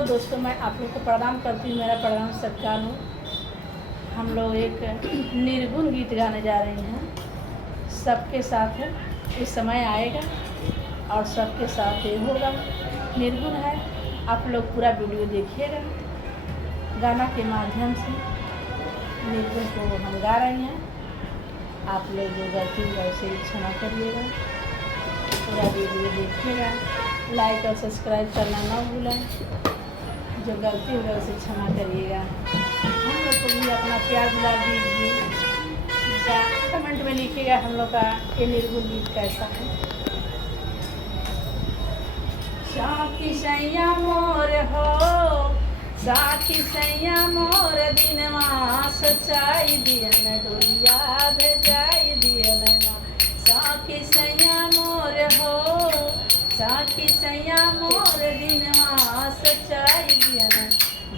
Hello दोस्तों, मैं आप लोग को प्रणाम करती हूँ। मेरा प्रणाम सत्कार हो। हम लोग एक निर्गुण गीत गाने जा रहे हैं। सबके साथ है, इस समय आएगा और सबके साथ ये होगा। निर्गुण है, आप लोग पूरा वीडियो देखिएगा। गाना के माध्यम से निर्गुण को हम गा रहे हैं। आप लोग जो गलती वैसे क्षमा करिएगा। पूरा वीडियो देखिएगा, लाइक और सब्सक्राइब करना ना भूलें। जो गलती होगा उसे क्षमा करिएगा। हम लोग को भी अपना प्यार दिला दीजिए। कमेंट में लिखिएगा हम लोग का ये निर्गुण गीत कैसा है। साथी सैया मोर हो, साथी सैया मोर दिनवा सचाई दियन डोलिया भेजाई दियन ना। साथी सैया मोर हो, साथी सैया मोर दिनवा सचाई दियन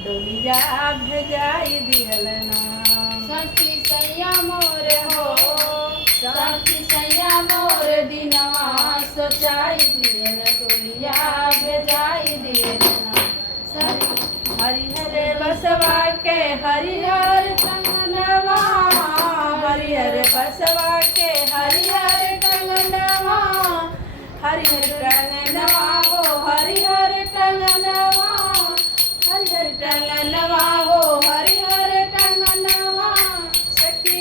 डोलिया भेजाई दियल ना। साथी सैया मोर हो, साथी सैया मोर दिनवा सचाई दियल डोलिया भेजाई दियल ना। हरिहर बसवा के हरिहर टंगनवा, हरिहर बसवा के हरिहर टंगनवा, हरिहर टंगनवा हो, हरिहर टंगनवा, हरिहर टंगनवा हो, हरिहर टंगनवा। सखी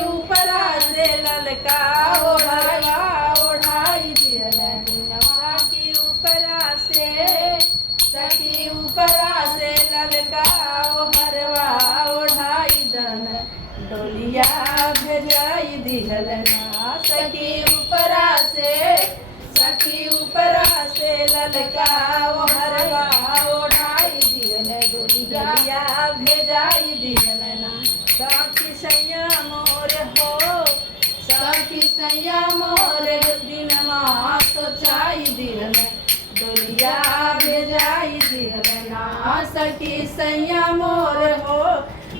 ऊपरा से ललका हो हरवा ओढ़ाई दियल दिनवा की ऊपरा से। सखी ऊपरा से ललका हो हरवा ओढ़ाई दन डोलिया भेजाई दियल ना। सखी ऊपरा से, सखी ऊपरा से ललका ओ हरवा ओढ़ाई दियल डोलिया भेजाई दियल ना। साथी सैया मोर हो, साथी सैया मोर दिनवा सोचाई दियल डोलिया भेजाई दियल ना। सखी सैया मोर हो,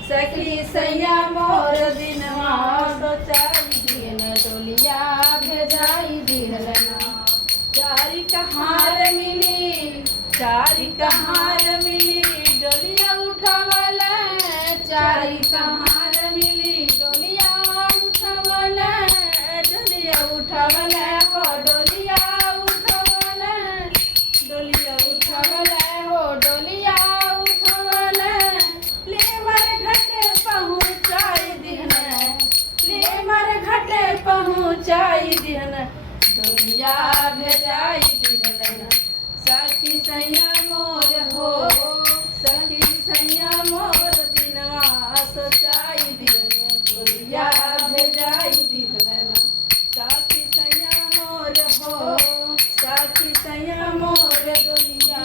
सखी सैया मोर दिनवा सोचाई दियल डोलिया भेजाई दियल ना। चारी कहार मिली, चारी कहार मिली डोलिया उठावल, चारी कहार मिली डोलिया उठावल, डोलिया उठावल हो, डोलिया उठावल, डोलिया उठावल हो, डोलिया उठावल। लेमर घाटे पहुँचाई दिहन, लेमर घाटे पहुँचाई दिहन डोलिया भेजाई दिहन ना। सखी सैया मोर हो, सखी सैया मोर दिनवा सोचाई दिहन डोलिया भेजाई दिहन ना। सखी सैया मोर हो, सखी सैया मोर डोलिया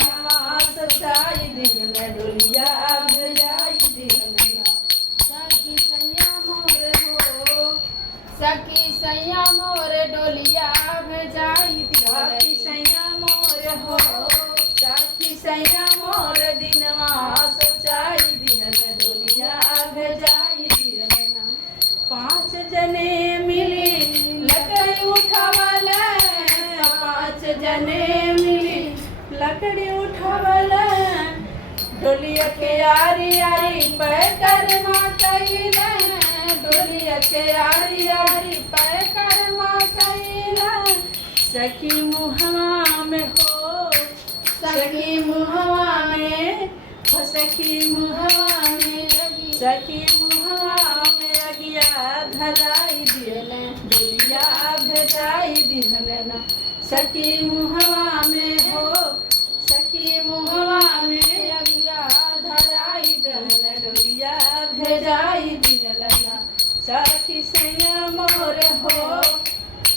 सोचाई दिहन डोलिया भेजाई दिहन ना। सखी सैया मोर हो, सखी सैया मोर डोलिया भेजाई दियल। सखी सैया मोर हो, सखी सैया मोर दिनवा सोचाई दिहन डोलिया भेजाई दिहन ना। पाँच जने मिली लकड़ी उठावल, पाँच जने मिली लकड़ी उठावल, डोलिया के आरी आरी पैकरमा कइल, डोलिया के आरी आरी पैकरमा कइल। सखी मुहवा में हो, सखी मुहवा में हो, सखी मुहवा में, सखी मुहवा में अगिया धराई दियल डोलिया भेजाई दिहल ना। सखी मुहवा में हो, सखी मुहवा में अगिया धराई दिहल डोलिया भेजाई दिहल ना। सखी सैया मोर हो,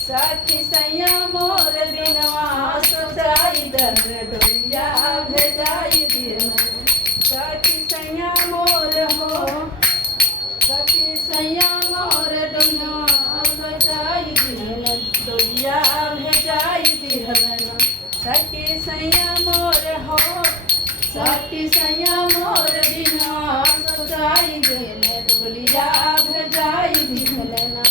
सखी सैया मोर दिनवा सोचाई दिहन डोलिया भेजाई दिहन ना। सखी सैया मोर हो, सखी सैया मोर दिनवा सोचाई दिहन डोलिया भेजाई दिहन ना। सखी सैया मोर हो, सखी सैया मोर दिनवा सोचाई दिहन डोलिया भेजाई दिहन ना।